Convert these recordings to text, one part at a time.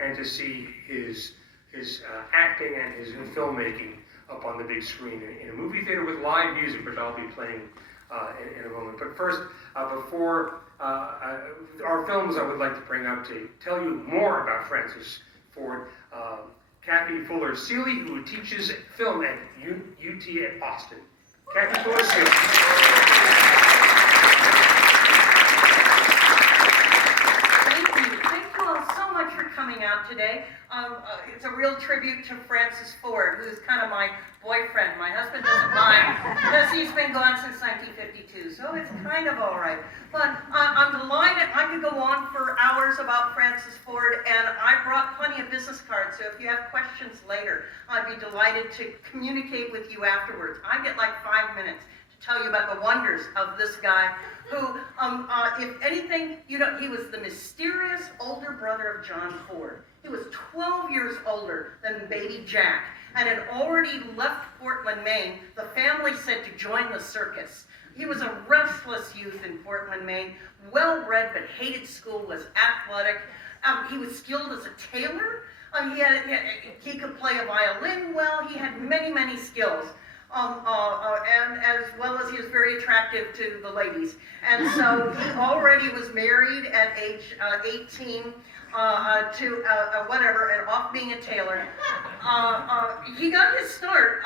and to see his acting and his filmmaking up on the big screen in a movie theater with live music, which I'll be playing in a moment. But first, before our films, I would like to bring up to tell you more about Francis Ford, Kathy Fuller-Seeley, who teaches film at UT at Boston. Kathy Fuller-Seeley. Coming out today. It's a real tribute to Francis Ford, who's kind of my boyfriend. My husband doesn't mind because he's been gone since 1952, so it's kind of all right. But I'm delighted. I could go on for hours about Francis Ford, and I brought plenty of business cards, so if you have questions later, I'd be delighted to communicate with you afterwards. I get like 5 minutes to tell you about the wonders of this guy who, if anything, you know, he was the mysterious older brother of John Ford. He was 12 years older than baby Jack and had already left Portland, Maine. The family said to join the circus. He was a restless youth in Portland, Maine, well-read but hated school, was athletic. He was skilled as a tailor. He could play a violin well. He had many, many skills. And as well as he was very attractive to the ladies. And so he already was married at age 18 to whatever, and off being a tailor. He got his start.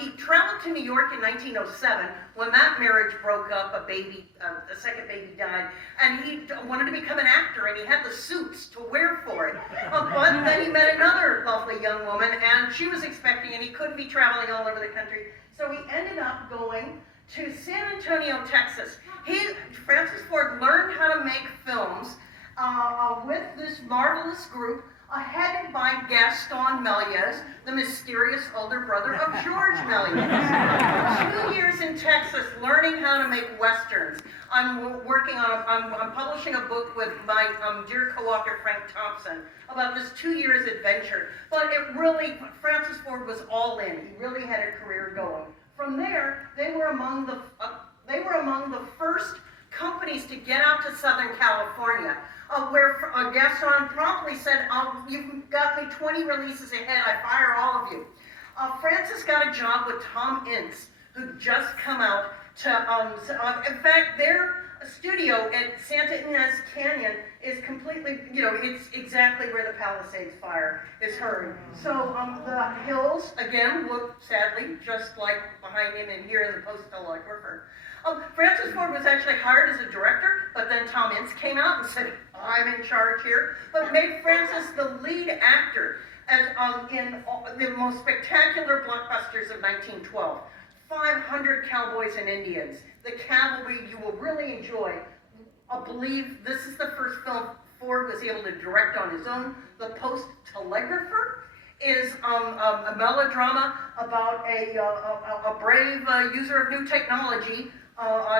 He traveled to New York in 1907 when that marriage broke up. A second baby died, and he wanted to become an actor, and he had the suits to wear for it. But then he met another lovely young woman, and she was expecting, and he couldn't be traveling all over the country. So he ended up going to San Antonio, Texas. Francis Ford learned how to make films with this marvelous group headed by Gaston Méliès, the mysterious older brother of George Méliès. 2 years in Texas learning how to make westerns. I'm publishing a book with my dear co-author Frank Thompson about this 2 years adventure. But it really, Francis Ford was all in. He really had a career going. From there, they were among the first companies to get out to Southern California, where Gaston promptly said, "You've got me 20 releases ahead, I fire all of you." Francis got a job with Tom Ince, who'd just come out to, in fact, their studio at Santa Ynez Canyon is completely, you know, it's exactly where the Palisades fire is heard. So the hills, again, look sadly just like behind him and here in the post-telegrapher. Francis Ford was actually hired as a director, but then Tom Ince came out and said, "I'm in charge here," but made Francis the lead actor in the most spectacular blockbusters of 1912. 500 Cowboys and Indians. The Cavalry you will really enjoy. I believe this is the first film Ford was able to direct on his own. The Post-Telegrapher is a melodrama about a brave user of new technology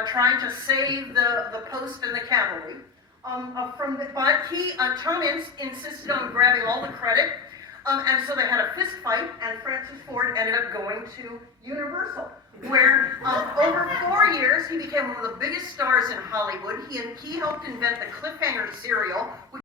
trying to save the post and the cavalry. But Tom Ince insisted on grabbing all the credit, and so they had a fist fight, and Francis Ford ended up going to Universal, where over 4 years he became one of the biggest stars in Hollywood. He helped invent the cliffhanger cereal, which